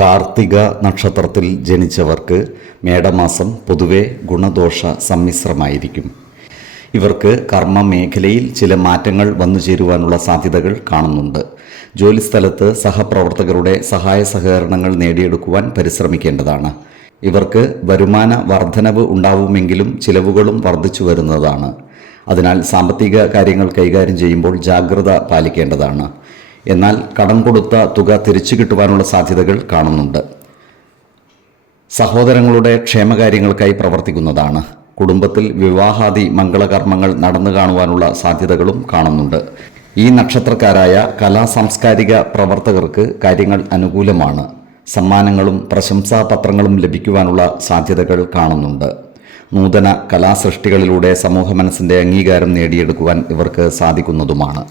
കാർത്തിക നക്ഷത്രത്തിൽ ജനിച്ചവർക്ക് മേടമാസം പൊതുവെ ഗുണദോഷ സമ്മിശ്രമായിരിക്കും. ഇവർക്ക് കർമ്മ മേഖലയിൽ ചില മാറ്റങ്ങൾ വന്നു ചേരുവാനുള്ള സാധ്യതകൾ കാണുന്നുണ്ട്. ജോലിസ്ഥലത്ത് സഹപ്രവർത്തകരുടെ സഹായ സഹകരണങ്ങൾ നേടിയെടുക്കുവാൻ പരിശ്രമിക്കേണ്ടതാണ്. ഇവർക്ക് വരുമാന വർധനവ് ഉണ്ടാവുമെങ്കിലും ചിലവുകളും വർദ്ധിച്ചു വരുന്നതാണ്. അതിനാൽ സാമ്പത്തിക കാര്യങ്ങൾ കൈകാര്യം ചെയ്യുമ്പോൾ ജാഗ്രത പാലിക്കേണ്ടതാണ്. എന്നാൽ കടം കൊടുത്ത തുക തിരിച്ചു കിട്ടുവാനുള്ള സാധ്യതകൾ കാണുന്നുണ്ട്. സഹോദരങ്ങളുടെ ക്ഷേമകാര്യങ്ങൾക്കായി പ്രവർത്തിക്കുന്നതാണ്. കുടുംബത്തിൽ വിവാഹാദി മംഗളകർമ്മങ്ങൾ നടന്നു കാണുവാനുള്ള സാധ്യതകളും കാണുന്നുണ്ട്. ഈ നക്ഷത്രക്കാരായ കലാ സാംസ്കാരിക പ്രവർത്തകർക്ക് കാര്യങ്ങൾ അനുകൂലമാണ്. സമ്മാനങ്ങളും പ്രശംസാപത്രങ്ങളും ലഭിക്കുവാനുള്ള സാധ്യതകൾ കാണുന്നുണ്ട്. നൂതന കലാസൃഷ്ടികളിലൂടെ സമൂഹ മനസ്സിന്റെ അംഗീകാരം നേടിയെടുക്കുവാൻ ഇവർക്ക് സാധിക്കുന്നതുമാണ്.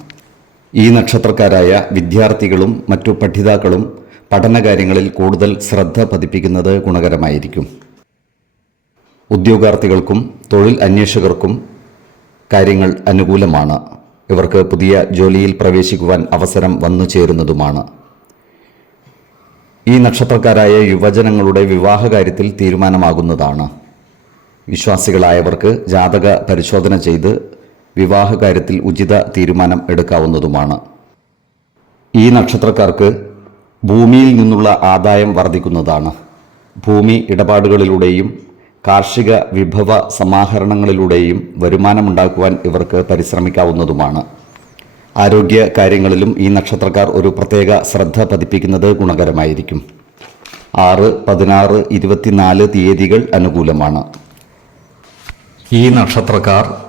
ഈ നക്ഷത്രക്കാരായ വിദ്യാർത്ഥികളും മറ്റു പഠിതാക്കളും പഠനകാര്യങ്ങളിൽ കൂടുതൽ ശ്രദ്ധ പതിപ്പിക്കുന്നത് ഗുണകരമായിരിക്കും. ഉദ്യോഗാർത്ഥികൾക്കും തൊഴിൽ അന്വേഷകർക്കും കാര്യങ്ങൾ അനുകൂലമാണ്. ഇവർക്ക് പുതിയ ജോലിയിൽ പ്രവേശിക്കുവാൻ അവസരം വന്നു ചേരുന്നതുമാണ്. ഈ നക്ഷത്രക്കാരായ യുവജനങ്ങളുടെ വിവാഹകാര്യത്തിൽ തീരുമാനമാകുന്നതാണ്. വിശ്വാസികളായവർക്ക് ജാതക പരിശോധന ചെയ്ത് വിവാഹകാര്യത്തിൽ ഉചിത തീരുമാനം എടുക്കാവുന്നതുമാണ്. ഈ നക്ഷത്രക്കാർക്ക് ഭൂമിയിൽ നിന്നുള്ള ആദായം വർദ്ധിക്കുന്നതാണ്. ഭൂമി ഇടപാടുകളിലൂടെയും കാർഷിക വിഭവ സമാഹരണങ്ങളിലൂടെയും വരുമാനമുണ്ടാക്കുവാൻ ഇവർക്ക് പരിശ്രമിക്കാവുന്നതുമാണ്. ആരോഗ്യ കാര്യങ്ങളിലും ഈ നക്ഷത്രക്കാർ ഒരു പ്രത്യേക ശ്രദ്ധ പതിപ്പിക്കുന്നത് ഗുണകരമായിരിക്കും. ആറ് പതിനാറ് ഇരുപത്തിനാല് തീയതികൾ അനുകൂലമാണ്. ഈ നക്ഷത്രക്കാർ